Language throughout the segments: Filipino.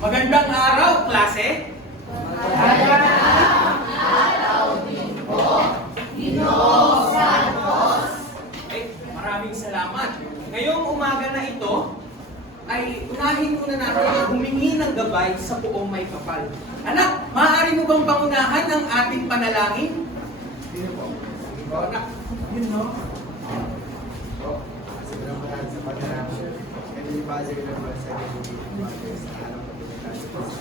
Magandang araw, klase. Magandang araw din po, Ginoong Santos. Ay, maraming salamat. Ngayong umaga na ito, ay unahin muna natin ang humingi ng gabay sa Poong May Kapal. Anak, maaari mo bang pangunahan ang ating panalangin? Sino po? O, anak, yun no? Sobrang maraming sa pag-arasyon. And then, positive naman sa akin sa araw na pinagkasi ko sa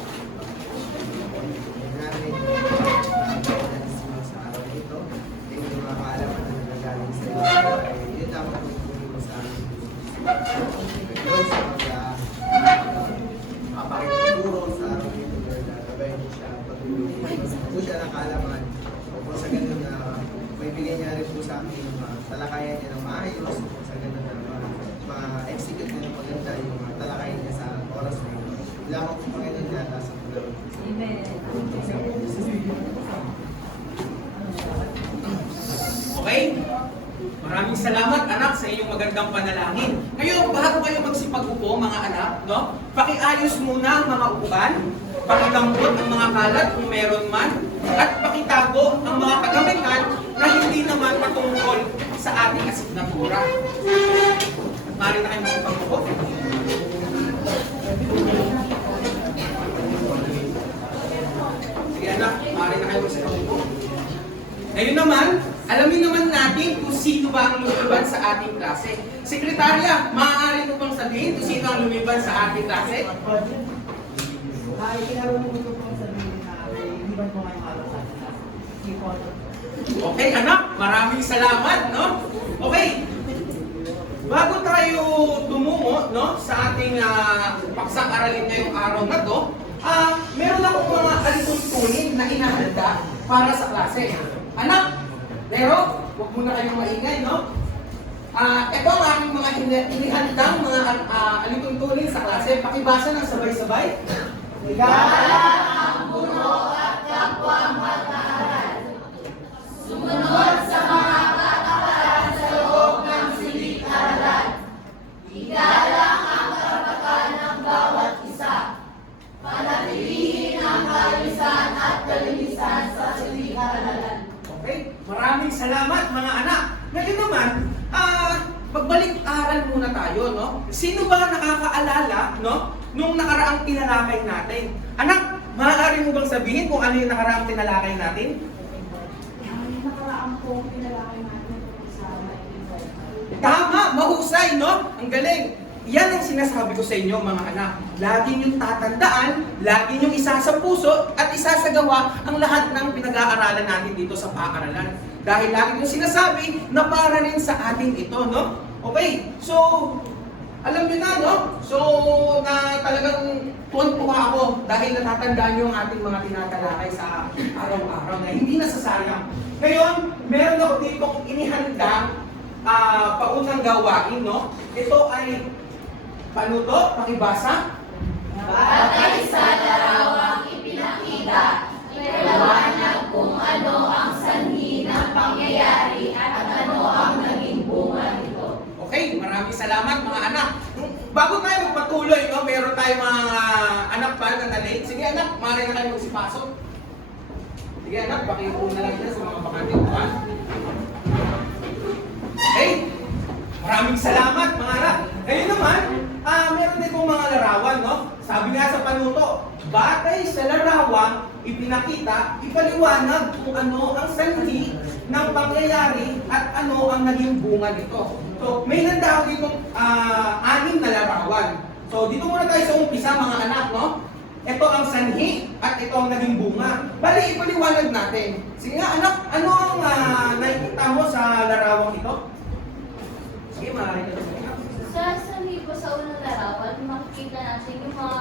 namin sa araw nito. Hindi ko makakaalaman na nagagaling sa iyo. Ay, yun dapat tutulong mo sa amin. Lord, sa mapakituturo sa araw nito, Lord, na gabayin mo siya, patuloy mo siya ng kaalaman. O sa ganun na may bigay niya rin po sa amin yung talakayan niya ng maayos. Sa ganun na ma-execute niya ng maganda yung talakayan niya sa oras na ito. Lamang po Panginoon niya, nasa pagkaroon. Amen. Okay? Maraming salamat, anak, sa inyong magandang panalangin. Ngayon, bago kayo magsipag-upo, mga anak, no? Pakiayos muna ang mga upuan, pakilambot ang mga kalat kung meron man, at pakitago ang mga kagamitan na hindi naman patungkol sa ating asignatura. Mari na kayo magsipag-upo. Sige anak, mari na kayo magsipag-upo. Ngayon naman, alamin naman natin kung sino ba ang lumiban sa ating klase. Sekretarya, maaari mo bang sabihin kung sino ang lumiban sa ating klase? Ay, kinarunong ko pong sabihin na iniban ko ngayong araw sa atin. Okay anak, maraming salamat, no? Okay, bago tayo tumungo, no, sa ating paksang aralin ngayong araw na to, meron akong mga alituntunin na inahanda para sa klase. Anak, Lero, huwag muna kayong maingay, no? Ito ang aming mga inihandang mga alituntunin sa klase. Pakibasa ng sabay-sabay. Igalang ang puno at kapwa mag-aaral. Sumunod sa mga patakaran sa loob ng silid-aralan. Igalang ang karapatan ng bawat isa. Panatilihin ang kaayusan at kalinisan sa silid-aralan. Okay? Maraming salamat mga anak. Ngayon naman, magbalik-aral muna tayo, no? Sino ba nakakaalala, no, nung nakaraang tinalakay natin? Anak, maaari mo bang sabihin kung ano yung nakaraang tinalakay natin? Yung nakaraan po, pinalakay natin sa Maynila. Tama, mahusay, no? Ang galing. Yan ang sinasabi ko sa inyo, mga anak. Lagi niyong tatandaan, lagi niyong isa sa puso at isa sa gawa ang lahat ng pinag-aaralan natin dito sa paaralan. Dahil lagi niyong sinasabi na para rin sa atin ito, no? Okay, so, alam niyo na, no? So, na talagang tuwan-tuwa ako dahil natatandaan niyo ang ating mga tinatalakay sa araw-araw na hindi nasasayang. Ngayon, meron ako ditong inihandang paunang gawain, no? Ito ay panuto, pakibasa. Batay sa larawang ipinakita, ipaliwanag kung ano ang sanhi ng pangyayari at ano ang naging bunga nito. Okay, maraming salamat mga anak. Bago tayo magpatuloy, no, meron tayong mga anak pa na na-late. Sige anak, maaari na kayo magsipasok. Sige anak, pakiupo na lang dyan sa mga bakanting upuan. Okay, maraming salamat mga anak. Ngayon naman, meron din pong mga larawan, no? Sabi nga sa panuto, batay sa larawan, ipinakita, ipaliwanag kung ano ang sanhi ng pangyayari at ano ang naging bunga nito. So, may handa ako ditong 6 na larawan. So, dito muna tayo sa umpisa, mga anak, no? Ito ang sanhi at ito ang naging bunga. Bali, ipaliwanag natin. Sige nga, anak, ano ang nakikita mo sa larawang ito? Sige, maaari na ito. Sa libo sa unang larawan, makikita natin yung mga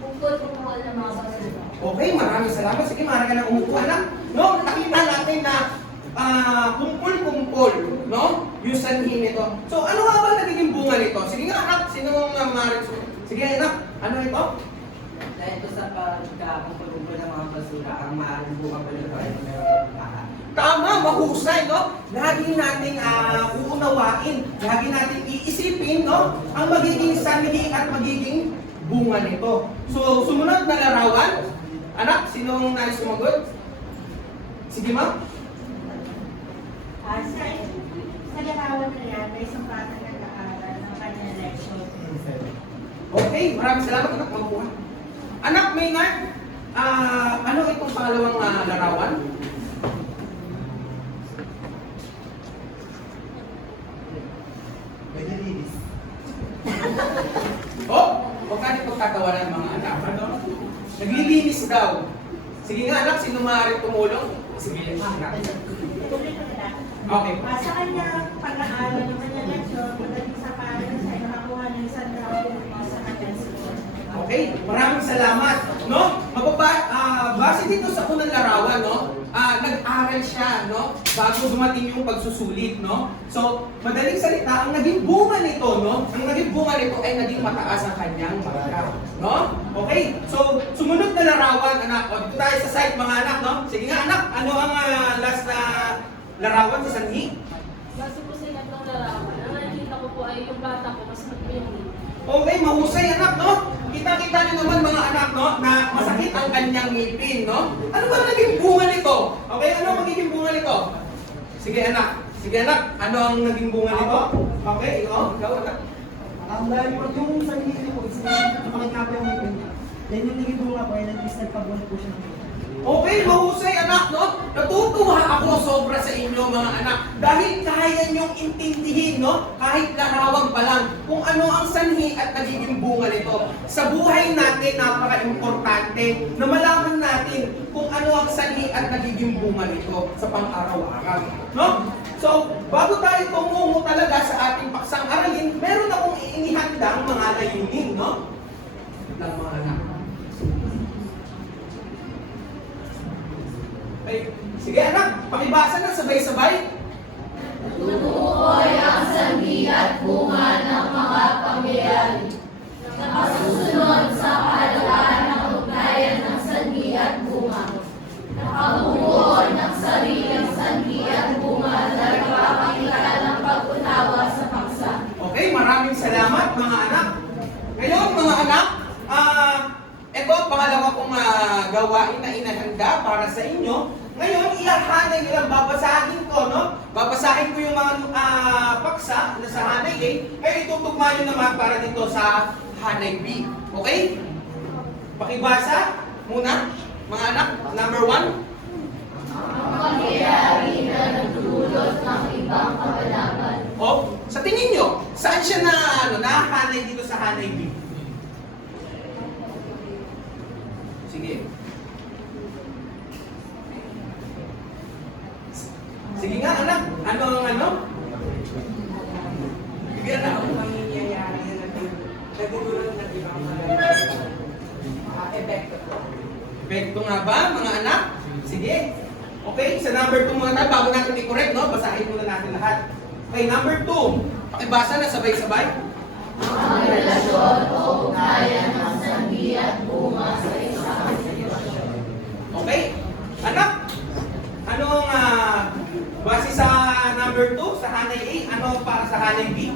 bukol-bukol na mga basura. Okay, maraming salamat. Sige, maaari ka na umupo, anak. No, nakita natin na kumpul-kumpul, no? Yung sanhi nito. So, ano nga ba nagiging bunga nito? Sige nga, anak. Sino ang maaari? Sige, anak. Ano ito? Dahil ito sa pagkakumpul-kumpul ng mga basura, ang maaaring bunga pa nito ay mayroon ng Tama, mahusay, no? Lagi nating uunawain, lagi nating iisipin, no? Ang magiging sanhi at magiging bunga nito. So, sumunod na larawan. Anak, sinong nais sumagot? Sige, ma'am. Sa larawan na yan, may isang bata nag-aaral ng kanyang leksyon. Okay, maraming salamat, anak. Mabuha. Anak, Maynard, ano itong pangalawang larawan? May nalinis. Oh, huwag natin pagkatawanan mga anak. Ano? Naglilinis daw. Sige nga anak, sino maaaring tumulong? Sige, anak. Tuloy ko na. Okay. Sa kanyang pag-aaral ng kanyang leksyon, pagdating sa paaralan siya, ay nakakuha ng isang trabaho sa kanyang school. Okay, maraming salamat. No? Base dito sa unang larawan, no? Nag-aral siya, no? Bago dumating yung pagsusulit, no? So, madaling salita, ang naging bunga nito, no? Ang naging bunga nito ay naging mataas ang kanyang marka, no? Okay, so sumunod na larawan, anak. O, dito tayo sa side, mga anak, no? Sige nga, anak, ano ang last na larawan sa sanhi? Base po sa ilang larawan, ang nakikita ko po ay yung bata ko mas magpili. Okay, mahusay anak, no? Kita-kita niyo naman mga anak, no? Na masakit ang kanyang ngipin, no? Ano ba naging bunga nito? Okay, ano magiging bunga nito? Sige anak, ano ang naging bunga nito? Okay, ikaw anak. Dahil po yung sarili po, napakikapa yung ngipin niya. Then yung naging bunga po, ay nagpabuhat po siya ng ngipin. Okay, mahusay anak, no? Natutuwa ako sobra sa inyo mga anak dahil kaya niyong intindihin, no? Kahit larawan pa lang kung ano ang sanhi at nagiging bunga nito. Sa buhay natin, napaka-importante na malaman natin kung ano ang sanhi at nagiging bunga nito sa pang-araw-araw, no? So, bago tayo tumungo talaga sa ating paksang aralin, meron akong inihandang mga layunin, no? Lang mga anak. Okay. Sige anak, pakibasa na sabay-sabay. Tutukoy ang sanhi at bunga ng mga pangyayari. Nakasusunod sa kahalagahan ng ugnayan ng sanhi at bunga. Nakabuo ng sariling sanhi at bunga na nagpapakita ng pag-unawa sa paksa. Okay, maraming salamat mga anak. Ngayon mga anak, ito ang pangalawa kong gawain na inahanda para sa inyo. Ngayon, ihahanay nilang babasahin ko, no? Babasahin ko yung mga paksa na sa hanay A, kaya itutugma nyo naman para dito sa hanay B. Okay? Pakibasa muna, mga anak. Number 1. Ang pangyayari na nagdulot ng ibang kaganapan. O, sa tingin nyo, saan siya nahanay dito sa hanay B? Sige. Sige nga, anak. Ano ang ano? Sige, anak. Ang mangyayari na nagdudulot ng ibang epekto. Epekto nga ba, mga anak? Sige. Okay, sa number 2 muna tayo. Bago natin i-correct, no? Basahin muna natin lahat. Okay, number 2. Pakibasa na sabay-sabay. Ang relasyon o ugnayan ng sanhi at bunga sa isang sitwasyon. Okay? Anak, anong base sa number 2, sa hanay A, ano para sa hanay B?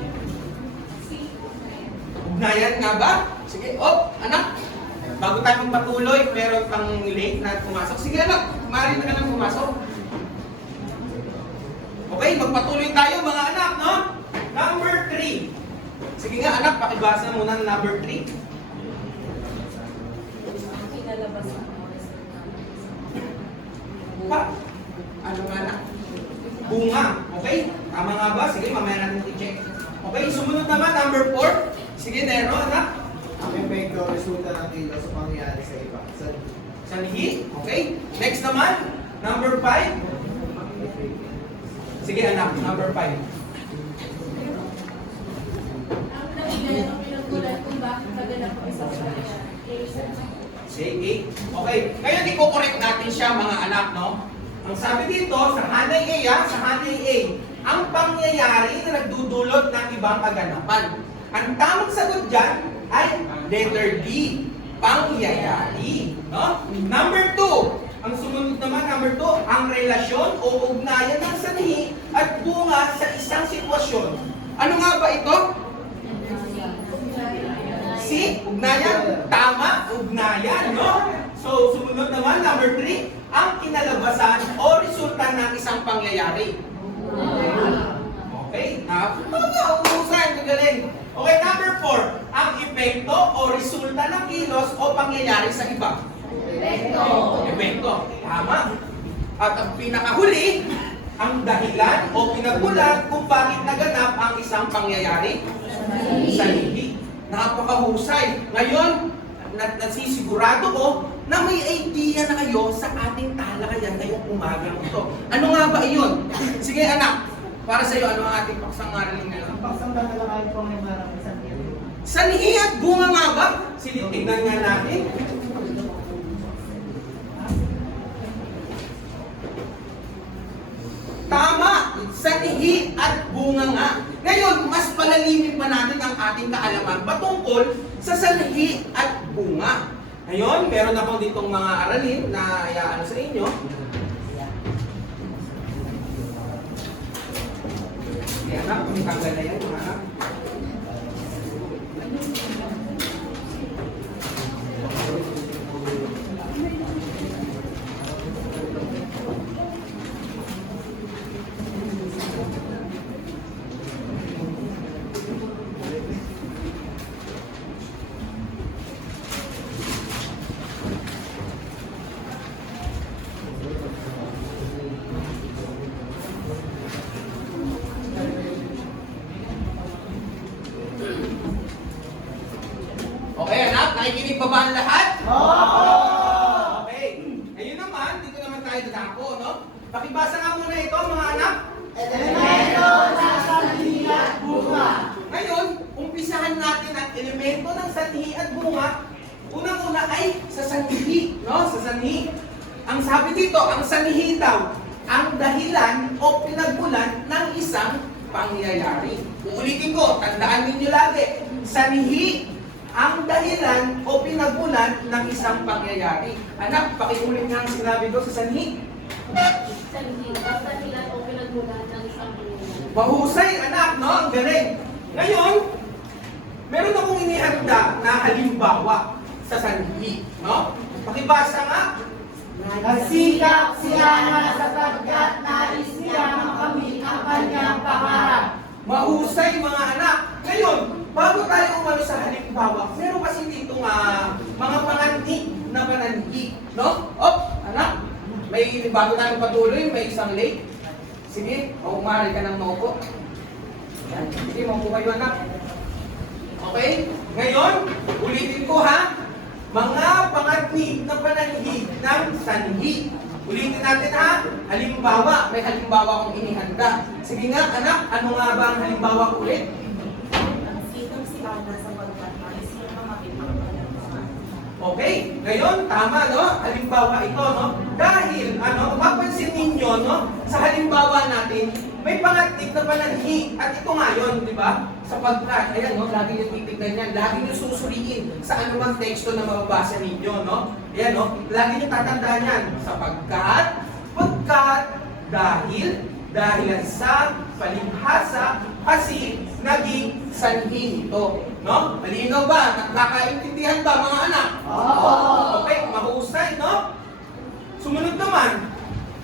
Ugnayan nga ba? Sige, anak, bago tayo magpatuloy, meron pang late na pumasok. Sige anak, maaari na ka nang pumasok. Okay, magpatuloy tayo mga anak, no? Number 3. Sige nga anak, pakibasa muna ng number 3. Ano nga anak? Bunga. Okay? Tama nga ba? Sige, mamaya natin i-check. Okay, sumunod naman, number 4. Sige, Nero, anak. Ang epekto, resulta ng kilos sa pangyayari sa iba. Sanhi. Okay? Next naman, number 5. Sige, anak, number 5. Ang nabigyan ng pinagtulan kung bakit naganap ang isang pangyayari. Say 8. Okay. Ngayon, i-correct natin siya, mga anak, no? Ang sabi dito, sa hanay A, sa hanay A, ang pangyayari na nagdudulot ng ibang kaganapan. Ang tamang sagot dyan ay letter D, pangyayari. No? Number 2, Ang sumunod naman, number 2, ang relasyon o ugnayan ng sanhi at bunga sa isang sitwasyon. Ano nga ba ito? Si ugnayan. Tama, ugnayan, no? So, sumunod naman, number 3, ang kinalabasan o resulta ng isang pangyayari. Okay, husay, magaling. Okay, number 4, ang epekto o resulta ng kilos o pangyayari sa iba. Epekto. Tama. At ang pinakahuli, ang dahilan o pinagmulan kung bakit naganap ang isang pangyayari. Sanhi. Napakahusay. Ngayon, nasisigurado ko na may idea na kayo sa ating talakayan ngayong umagang ito. Ano nga ba iyon? Sige anak, para sa iyo, ano ang ating paksang aralin ngayon? Ang paksang tatalakayin po ngayon para kay Santiago. Sanhi at bunga nga ba? Sige, tignan nga natin. Tama! Sanhi at bunga nga. Ngayon, mas palalimin pa natin ang ating kaalaman patungkol sa sanhi at bunga. Ngayon, meron ako ditong mga aralin na iaano sa inyo. Yan na, tanggal na yan, mga anak. Okay, anak, nakikinig pa ba ang lahat? Okay. Ngayon naman, dito naman tayo dadako, no? Pakibasa nga muna ito, mga anak. Elemento ng sanhi at bunga. Ngayon, umpisahan natin ang elemento ng sanhi at bunga. Unang-una ay sa sanhi, no? Sa sanhi. Ang sabi dito, ang sanhi daw, ang dahilan o pinagmulan ng isang pangyayari. Uulitin ko, tandaan ninyo lagi. Sanhi, ang dahilan o pinagmulan ng isang pangyayari. Anak, pakiulit nga ang sinabi ko sa sanhi. Sanhi, ang dahilan o pinagmulan ng isang pangyayari. Mahusay, anak, no? Ang galing. Ngayon, meron akong inihanda na halimbawa sa sanhi, no? Pakibasa nga. Nagsikap si Hana sapagkat nais niya makamit ang kanyang pangarap. Mahusay, mga anak. Ngayon, bago tayo umano sa halimbawa, meron kasi dito mga panganhi na pananhi, no? Anak, may bago tayo patuloy, may isang lake. Sige, umari ka ng maupo. Yan. Sige, maupo kayo, anak. Okay? Ngayon, ulitin ko ha. Mga panganhi na pananhi ng sanhi. Ulitin natin ha. Halimbawa, may halimbawa akong inihanda. Sige nga, anak, ano nga ba ang halimbawa ko ulit? Nagsikap si Hana sapagkat nais niya makamit ang kanyang pangarap. Okay, ngayon, tama, no? Halimbawa ito, no? Dahil, mapapansin ninyo, no? Sa halimbawa natin, may pangatnik na pananhi. At ito nga yun, di ba? Sapagkat, ayan, no? Lagi nyo titignan yan. Lagi nyo susuriin sa anumang teksto na mababasa ninyo, no? Ayan, no? Lagi nyo tatandaan yan. Sapagkat, dahilan sa palibhasa, kasi naging sanhi ito. No? Malinaw ba? Nakakaintindihan ba, mga anak? Okay, mahusay, no? Sumunod naman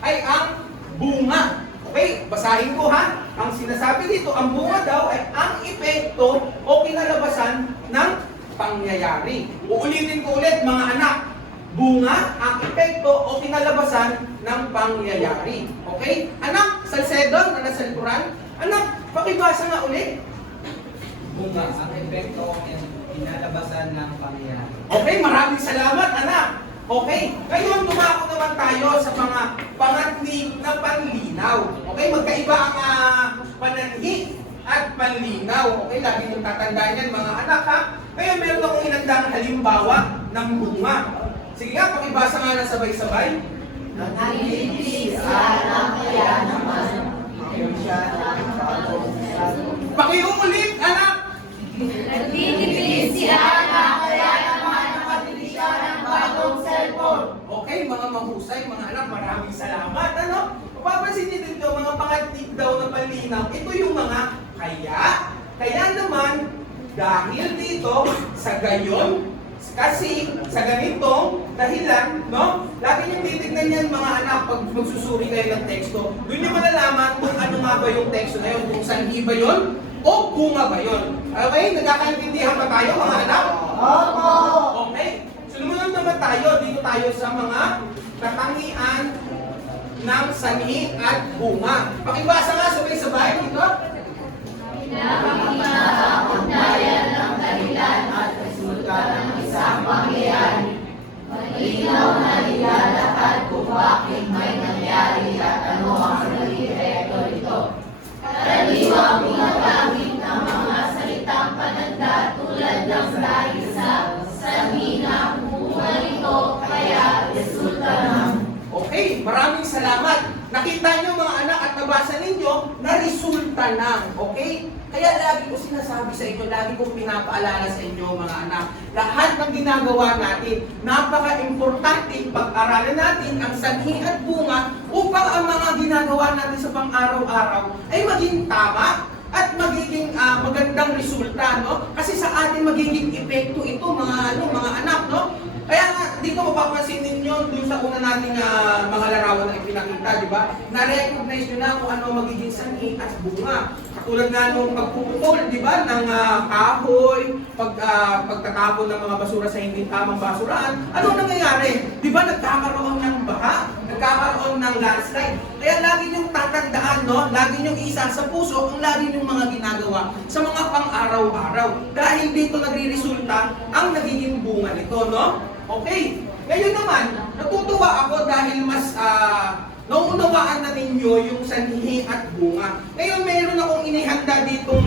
ay ang bunga. Okay, basahin ko ha. Ang sinasabi dito, ang bunga daw ay ang epekto o kinalabasan ng pangyayari. Uulitin ko ulit, mga anak. Bunga, ang epekto o kinalabasan ng pangyayari. Okay? Anak, Salcedo, na nasa likuran. Anak, pakibasa nga ulit. Bunga, ang epekto o inalabasan ng pangyayari. Okay, maraming salamat, anak. Okay, ngayon dumako naman tayo sa mga panganhi na panlinaw. Okay, magkaiba ang pananhi at panlinaw. Okay, lagi niyong tatandaan yan, mga anak, ha? Ngayon, meron akong inandang halimbawa ng bunga. Sige nga, pakibasa nga na sabay-sabay. Nagiging si Hana kaya naman. Pakiulit, anak. Nagtitipid si Hana kaya naman nakabili siya ng bagong cellphone. Okay, mga mahusay, mga daw na palinaw, ito yung mga kaya naman, dahil dito, sa gayon, kasi sa ganitong dahilan, no? Lagi niyong titignan yan mga anak pag magsusuri kayo ng teksto. Doon niyo malalaman kung ano nga ba yung teksto na yun, kung sanhi ba yun o bunga ba yun. Okay? Nagkakaintindihan ba tayo mga anak? Opo! Okay. So lumunod naman tayo, dito tayo sa mga katangian ng sanhi at bunga. Pakibasa nga sabay-sabay dito. Pinapakita ang ugnayan ng dahilan at resulta ng isang pangyayari. Malinaw na nilalakad kung bakit may nangyari at ano ang naging epekto nito. Karaniwang ginagamit ng mga salitang pananda tulad ng dahil sa sanhi na bunga nito kaya resulta ng. Okay, maraming salamat. Nakita nyo mga anak at nabasa ninyo na resulta ng, okay? Kaya lagi ko sinasabi sa inyo, lagi kong pinapaalala sa inyo mga anak, lahat ng ginagawa natin, napaka-importante pag-aralan natin ang sanhi at bunga upang ang mga ginagawa natin sa pang-araw-araw ay maging tama at magiging magandang resulta, no? Kasi sa atin magiging epekto ito mga anak, no? Kaya nga, dito mapapansin ninyo dun sa una nating mga larawan na ipinakita, di ba? Na-recognize nyo na kung ano magiging sanhi at bunga. Katulad nga nung pagpuputol, di ba, ng kahoy, pagtatapon ng mga basura sa hindi tamang basuraan. Ano nangyayari? Di ba nagkakaroon ng baha? Nagkakaroon ng landslide? Kaya lagi nyong tatandaan, no? Lagi nyong isa sa puso ang lagi nyong mga ginagawa sa mga pang-araw-araw. Dahil dito nagre-resulta ang nagiging bunga nito, no? Okay. Ngayon naman, natutuwa ako dahil mas nauunawaan na ninyo yung sanhi at bunga. Ngayon, mayroon akong inihanda ditong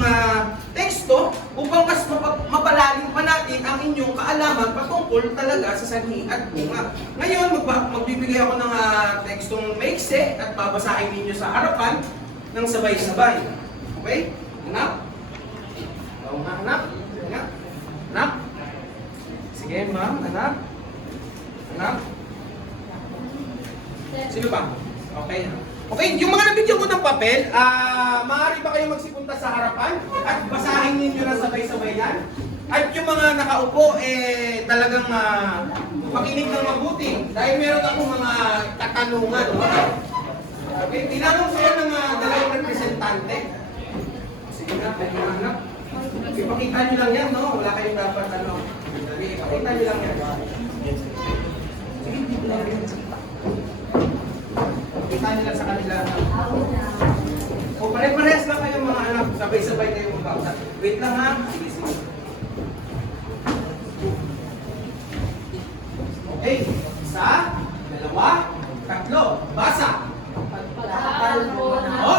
teksto upang mas mapalalim pa natin ang inyong kaalaman patungkol talaga sa sanhi at bunga. Ngayon, magbibigay ako ng tekstong maikse at babasahin ninyo sa harapan ng sabay-sabay. Okay? Anak? Oo nga, anak? Anak? Anak? Sige, ma'am. Anak? Anak? Sino ba? Okay. Okay, yung mga nabigyan ko ng papel, maaari ba kayo magsipunta sa harapan at basahin ninyo na sabay-sabay yan? At yung mga nakaupo, talagang makinig ng mabuti. Dahil meron akong mga katanungan. No? Okay, tinanong sa'yo ng dalawang representante. Sige na, pwede na anak. Ipakita nyo lang yan, no? Wala kayong dapat ano. Ipakita nyo lang yan. Sige, dito lang yan. Kita nila sa kanila. O pare-parehas lang kayong mga anak, sabay-sabay kayong magbasa. Wait lang ha. Sige, sige. Okay. Isa, dalawa, tatlo. Basa. O,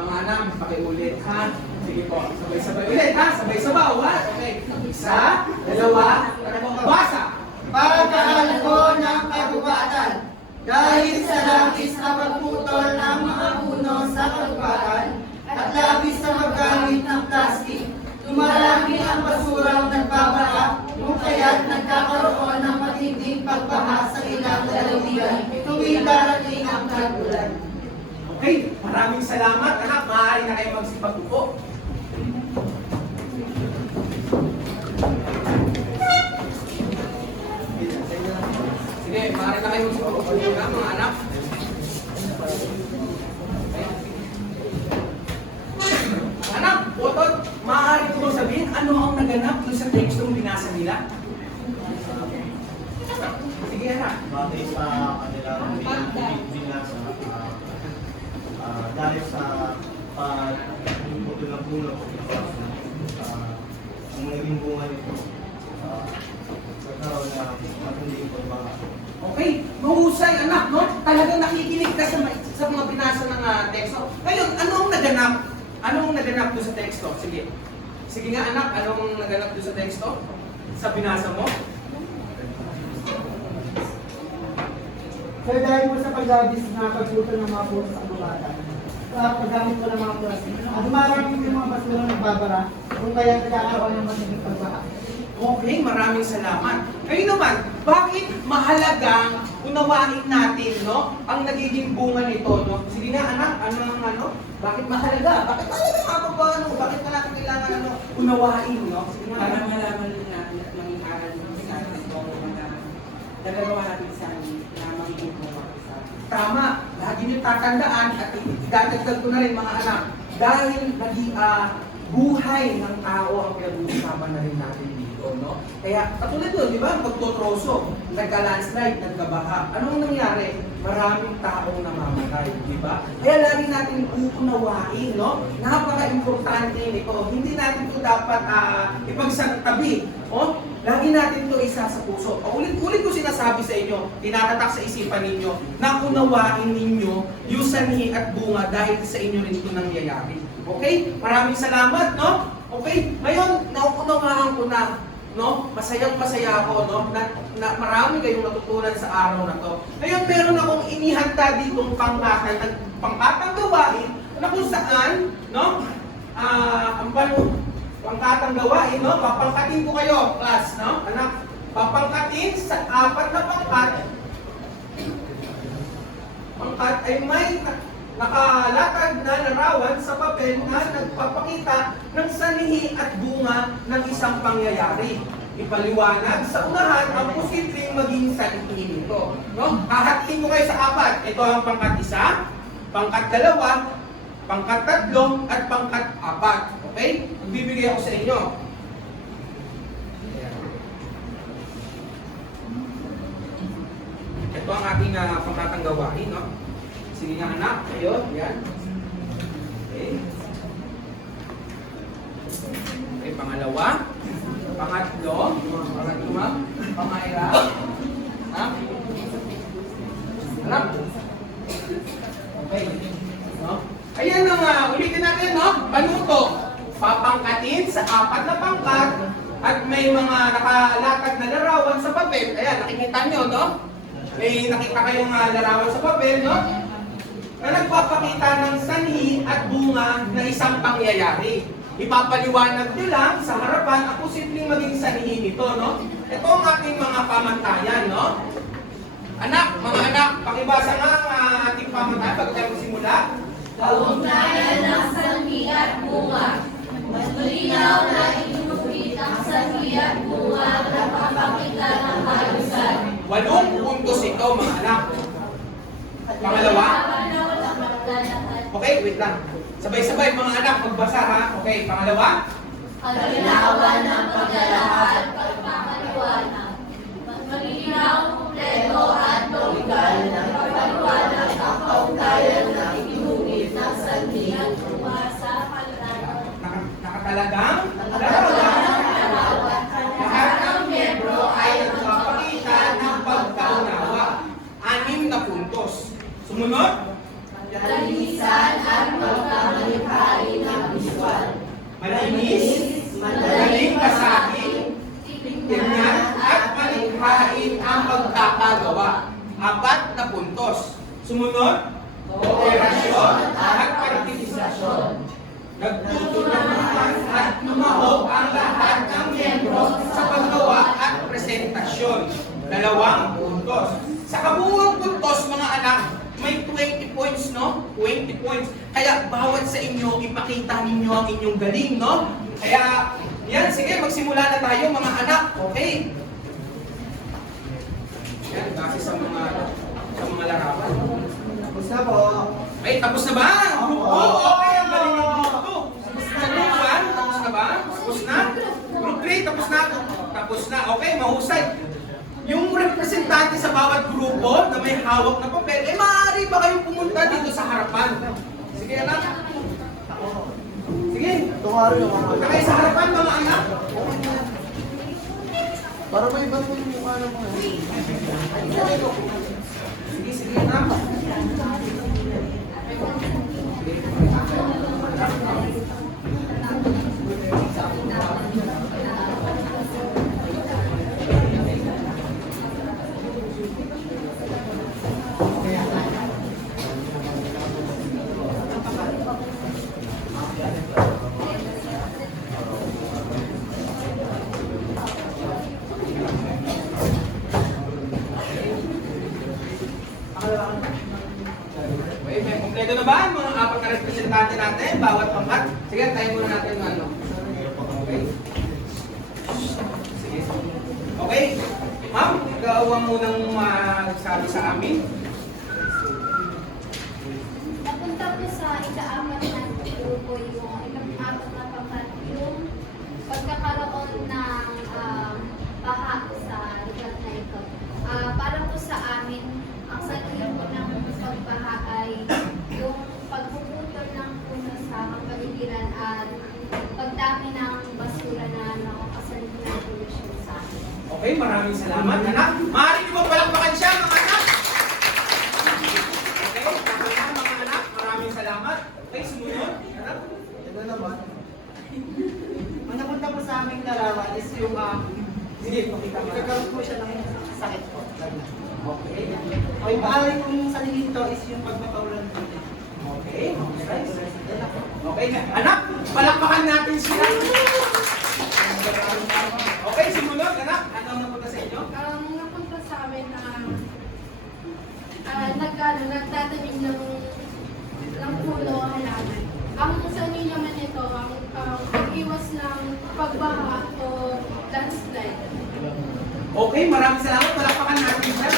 mga anak, pakiulit ha. Sige po, sabay-sabay ulit ha. Sabay-sabaw ha. Okay. Isa, dalawa, tatlo. Basa. Pagkaan ko ng kagubatan. Dahil sa labis na pagputol ng mga puno sa kagubatan at labis na paggamit ng plastic, dumarami ang basurang nagbabara kung kaya't nagkakaroon ng matinding pagbaha sa ilang lalawigan tuwing darating ang tag-ulan. Okay, maraming salamat anak. Maaari na kayo magsipag-upo. Sige, maaari na kayo magsipag-upo na mga anak. Anak, Potot, maaari ko bang sabihin ano ang naganap doon sa tekstong binasa nila? Sige anak. Batay sa kanilang binasa, dahil sa pagpuputo ng puno, ang naging bunga nito, nagkaroon ng matinding pagbaha. Okay, mahusay anak, no? Talagang nakikinig ka sa mga binasa ng teksto. Ngayon, ano ang naganap? Ano ang naganap doon sa teksto? Sige. Sige nga anak, ano ang naganap doon sa teksto? Sa binasa mo? Kaya dahil po sa paglabis na pagputol ng mga puno sa kagubatan, paggamit ko ng mga plastic, dumarami yung mga basura nagbabara kung kaya nagkakaroon ng matinding pagbaha. Okay, maraming salamat. Ngayon naman, Bakit mahalagang unawain natin, no? Ang nagiging bunga nito, no? Sige nga, anak, bakit mahalaga? Bakit mahalaga nga ba, bakit na natin kailangan, unawain, no? Sige nga, Para malaman din natin at maging aral din sa atin itong mga nagagawa natin sa amin na magiging buwan sa atin. tama, lagi niyo tatandaan at idadagdag ko na rin mga anak, dahil buhay ng tao ang pinag-uusapan na rin natin dito, no? Kaya, katulad doon, di ba? Pagtotroso, nagka-landslide, nagkabaha. Anong nangyari? Maraming taong namamatay, di ba? Kaya lagi natin uunawain, no? Napaka-importante nito. Hindi natin ito dapat ipagsantabi, oh? Lagi natin ito isa sa puso. Ulit-ulit ko sinasabi sa inyo, tinatatak sa isipan ninyo, na unawain ninyo yung sanhi at bunga dahil sa inyo rin ito nangyayari. Okay? Maraming salamat, no? Okay? Ngayon, nauunawaan ko na, no? Masayang-masaya ako, no? Na marami kayong natutunan sa araw na to. Ngayon, meron akong inihanda ditong pangkatang gawain na kung saan, no? Pangkatang gawain, no? Papangkatin ko kayo, class, no? Anak, papangkatin sa 4 na pangkat. Pangkat ay may nakalatag na larawan sa papel na nagpapakita ng sanhi at bunga ng isang pangyayari. Ipaliwanag sa unahan ang posibleng maging sanhi nito. No? Hahatiin ko kayo sa 4. Ito ang pangkat 1, pangkat 2, pangkat 3, at pangkat 4. Okay? Bibigay ako sa inyo. Ito ang ating pangkatang gawain, no? Sige nga anak, kayo, yan. Okay. Okay, pangalawa, pangatlo, pangaira, ha? Anak. Okay. No? Ayan ang ulitin natin, no? Panuto. Papangkatin sa 4 na pangkat at may mga nakalatag na larawan sa papel. Ayan, nakikita nyo, no? May nakita kayong larawan sa papel, no? Na nagpapakita ng sanhi at bunga ng isang pangyayari. Ipapaliwanag nyo lang sa harapan ang posibleng maging sanhi nito, no? Ito ang ating mga pamantayan, no? Anak, mga anak, pakibasa nga ang ating pamantayan bago tayo magsimula. Kaugnayan ng sanhi at bunga. Mas malinaw na inulit ang sanhi at bunga na papakita ng kalusan. 8 puntos ito, mga anak. Pangalawa? Okay, wait lang. Sabay-sabay mga anak, magbasa ha. Okay, pangalawa? Kalinawan ng paglalahad, pagpapaliwanag. Mas malinaw, kumpleto at logical na pagpapaliwanag ang kaugnayan ng inulit ng sanhi at bunga sa kalinawan. Nakatalagang? Larawan. Lahat ng miyembro ay nagpapakita ng pagkaunawa. 6 na puntos. Sumunod? Kalinisan at pagkamalikhain ng visual. Malinis, madaling basahin, tingnan at malikhain ang pagkakagawa. 4 na puntos. Sumunod? Kooperasyon at partisipasyon. Nagtutulungan at lumahok ang lahat ng miyembro sa paggawa at presentasyon. 2 puntos. Sa kabuuang puntos, mga anak, may 20 points, no? 20 points. Kaya bawat sa inyo, ipakita ninyo ang inyong galing, no? Kaya, yan, sige, magsimula na tayo, mga anak. Okay? Yan, base sa mga larawan. Tapos na po. Ay, tapos na ba? Group 2? Okay, ang galing ng group 2. Group 1, tapos na ba? Tapos na? Group 3, tapos na? Tapos na. Okay, mahusay. Yung representante sa bawat grupo na may hawak na papel, eh maaari ba kayong pumunta dito sa harapan? Sige, anak. Sige. Punta kayo sa harapan, mga anak. Para may iba po yung mukha ng mga. Sige, sige, anak. munang sabi sa amin? Napunta po sa ika-apat na grupo yung ika-apat na pangkat yung pagkakaroon ng baha sa lugar na ito. Para po sa amin, ang sanhin po ng pagbaha ay yung pagpuputol ng puno sa kapaligiran at pagdami ng basura na nakakasalin ng pollution sa amin. Okay, maraming salamat, anak. Maaari niyo ba palakpakan siya, mga anak? Okay, tama na, mga anak. Maraming salamat. Okay, sumunod. Anak. Ito naman. Ang napunta po sa aming larawan is yung Sige, pakita mo. nagkaroon po siya ng sakit po. Okay. Okay, paaari kong salihin to is yung pagpapaulan po. Okay. Okay, anak, palakpakan natin sila. Okay, sumunod, anak. Ano ang napunta sa inyo? Napunta sa amin na nagtatanim ng puno halaman. Ang sanay naman ito, ang pag-iwas ng pagbaha o landslide. Okay, maraming salamat. Palakpakan natin siya.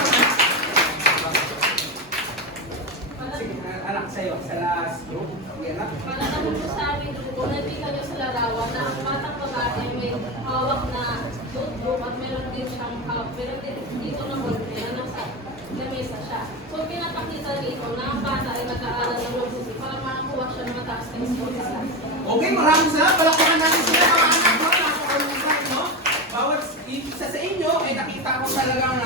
Sige, anak, sa'yo. Sa last group. Okay, anak. Pagkatapos po sa amin, kung nakita nyo sa larawan na ang batang babae may hawak na notebook at meron din siyang meron din dito na bolte na nasa lamesa siya. So pinapakita dito na ang bata ay nag-aaral ng mabuti para makakuha siya ng mataas na score. Okay, maraming salamat. Palakpakan natin sila, mga anak. Nakakaulitan, no? Bawat isa sa inyo ay nakita ko talagang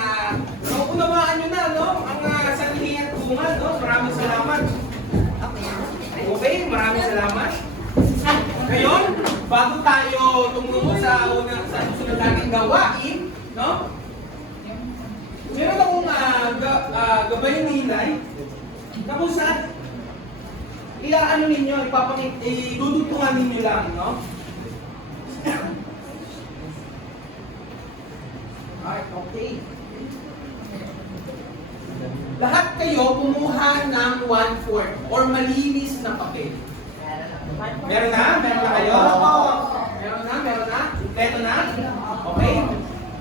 unawaan nyo na, no? Ang sanhi at bunga, no? Maraming salamat. Okay, maraming salamat. Ngayon, bago tayo tumungo sa susunod nating gawain, no? Meron akong gabayang hinay na kung saan iaano ninyo, idudugtungan ninyo lang, no? Alright, okay. Lahat kayo kumuha ng 1/4 or malinis na papel. Meron na? Meron na kayo? Meron na? Meron na? Kompleto na? Okay.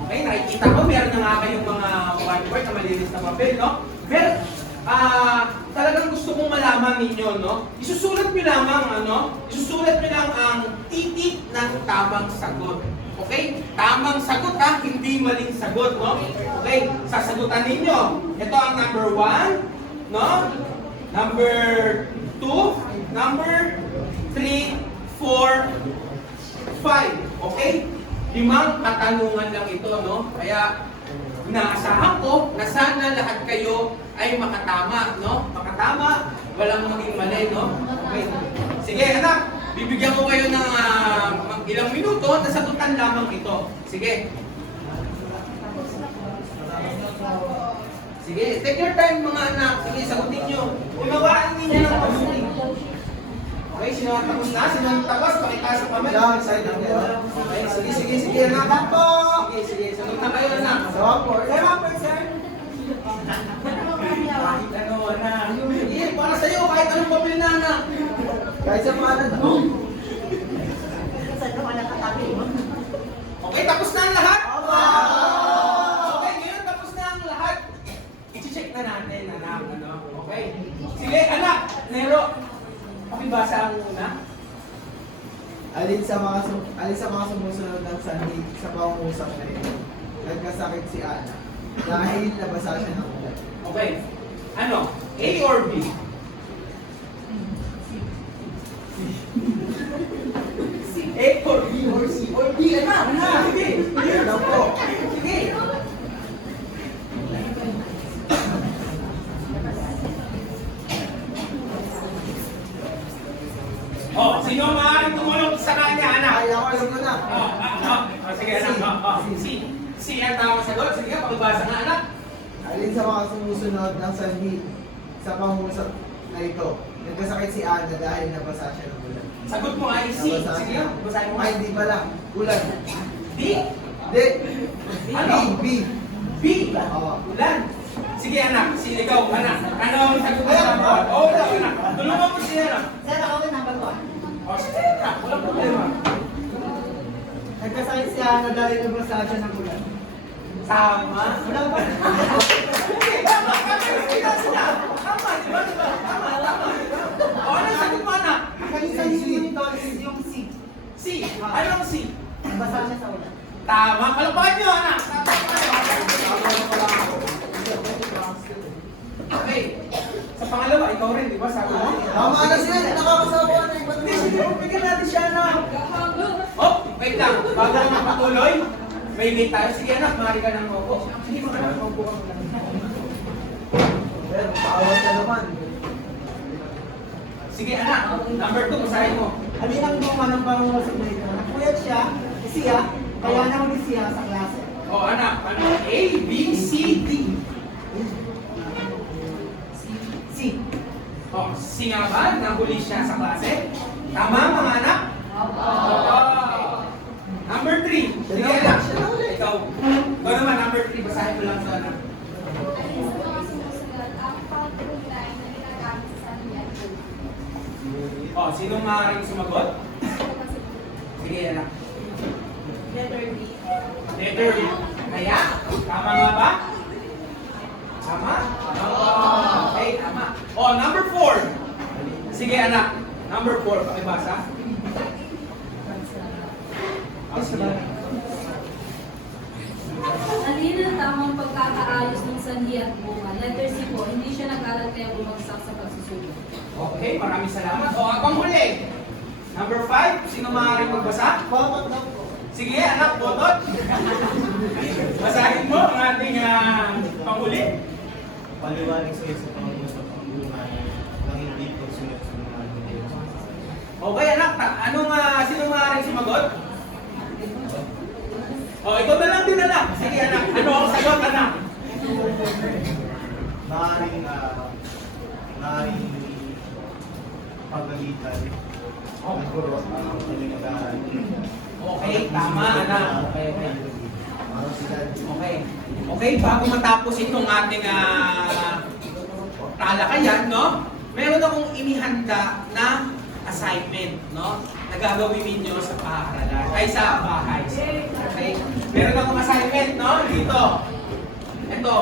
Okay, nakikita ko, meron na nga kayong mga 1/4 na malinis na papel, no? Pero, talagang gusto kong malaman ninyo, no? Isusulat nyo lamang, isusulat nyo lang ang titik ng tamang sagot. Okay? Tamang sagot, hindi maling sagot, no? Okay, sasagutan ninyo. Ito ang number 1, no? Number 2, number 3, 4, 5. Okay? 5 katanungan lang ito, no? Kaya, inaasahan ko na sana lahat kayo ay makatama, no? Makatama, walang maging mali, no? Okay. Sige, anak, bibigyan ko kayo ng ilang minuto at nasagutan lamang ito. Sige. Sige, take your time mga anak. Sige, sagutin nyo. Gumawaan ninyo ng pag-uwi. Okay, sino ang tapos na? Sino ang tapos? Pakita sa kamay. Down, side lang yan. Okay, sige, anak po. Sige, sagot na kayo, anak. Ano, anak? Sige, para sa'yo, kahit anong papel na, anak. Kahit sa mga ano, Saan naman nakatabi mo? Okay, tapos na ang lahat? Okay, ngayon tapos na ang lahat. I-check na natin, anak. Okay? Sige, anak. Nero, pakibasa ang una. alin sa mga sumusunod ng sanhi sa pangungusap na ito. Nagkasakit si Ana dahil nabasa siya ng ulan. Okay. Ano? A or B? A or B or C or D? Anak, sige. Ano po? Sige. Oh, sino ang maaaring tumulong sa kanya, anak? Ay, ako alam ko na. Sige, anak. Si ang tamang sagot. Sige, pakibasa nga, anak. Alin sa mga sumusunod ng sanhi sa pangungusap na ito. Nagkasakit si Ana dahil nabasa siya ng ulan. Sagot mo ay C. Nabasa Sige, siya. basahin mo. Ay, di pala. Ulan. D. Di. Ano? B. B. Oo. Ulan. Sige, anak. Sige, ikaw, anak. Ano ang sagot mo sa mga? Oo, anak. Tulungan mo siya, anak. Sir, ako yung number 1. O, sige, anak. Walang problema. Nagkasakit si Ana dahil nabasa siya ng ulan. Tama. Wala ba? Okay, tama. Tama, di ba? Tama, di ba? O, ano yung sagot mo, anak? Ang isang nito is yung C. C. Anong C? Basa niya sa ulan. Tama. Palakpakan nyo, anak. Okay. Sa pangalawa, ikaw rin, di ba? Sabi mo? Tama na siya, nakakasawa na yung Hindi, sige, bigyan natin siya na. Oh, wait lang. Bago ka magpatuloy, may gate tayo. Sige anak, maaari ka ng maupo. Sige mga anak, maupo ka muna. Pero, paawat na naman. Sige anak, number 2, masahin mo. Alin ang bunga ng pangungusap na ito? Nakuyat siya, siya, kaya nahuli siya sa klase. Oh anak, ano? A, B, C, D. C. Oh, C nga ba? Nahuli siya sa klase? Tama mga anak? Opo. Number 3. Sige anak, ikaw. Ikaw naman, number 3. Basahin mo lang sa anak. Alin sa mga sumusunod ang pagkulay na ginagamit sa sanhi at bunga? Oh, sinong maaaring sumagot? Sige anak. Letter D. Letter D. Kaya? Tama nga ba? Tama? Okay, tama. Oh, number 4. Sige anak. Number 4, pakibasa. Alin ang tamang pagkakaayos ng sanhi at bunga? Letter C po, hindi siya nag-aral kaya bumagsak sa pagsusulat. Okay, maraming salamat. O, ang huli. Number 5, sino maaaring magbasa? Bakit daw po? Sige, anak, botot. Basahin mo ang ating panghuli. Paliwanag sa iyo sa pangungusap ang bunga ng hindi pagsunod sa mga Diyos. Okay, anak, sino maaaring sumagot? O, ikaw na lang din, anak. Sige, anak. Ano ang sagot, anak? Maaaring pagalitan ang guro ang pinag-aaral. Okay, tama, anak. Okay, okay. Parang sila. Okay. Okay, bago matapos itong ating talakayan, no? Meron akong inihanda na assignment, no? Na gagawin ninyo sa paaralan, ay sa bahay. Okay? Meron akong assignment, no? Dito. Ito,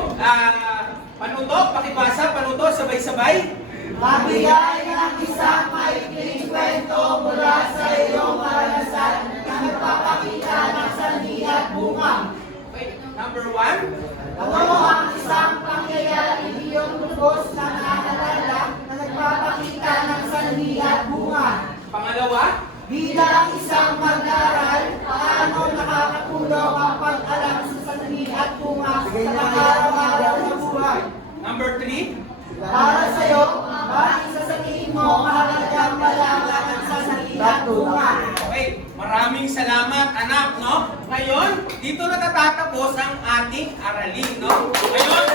panuto, pakibasa, panuto, sabay-sabay. Magbigay ng isang maikling kwento mula sa iyong karanasan na nagpapakita ng sanhi at bunga. Okay, number 1. Ano ang isang pangyayari iyong lubos na naalala na nagpapakita ng sanhi at bunga? Pangalawa. Bilang isang mag-aaral, paano nakakatulong ang pag-alam sa sanhi at bunga sa pang-araw-araw na buhay? Number 3. Para sa iyo, bakit sa tingin mo mahalagang malaman ang sanhi at bunga? Okay, maraming salamat anak, no? Ngayon, dito na natatapos ang ating aralin, no? Ngayon,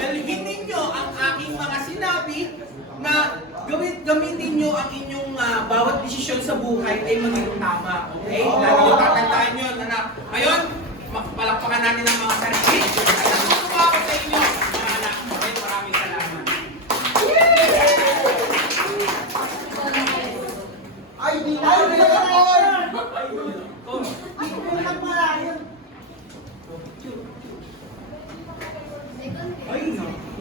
dalhin ninyo ang aking mga sinabi na gamitin nyo ang inyong bawat desisyon sa buhay ay maging tama, okay? Lagi nyo tatandaan yun, anak. Ngayon, palakpakan natin ang mga sarili. At ang mga sa inyo,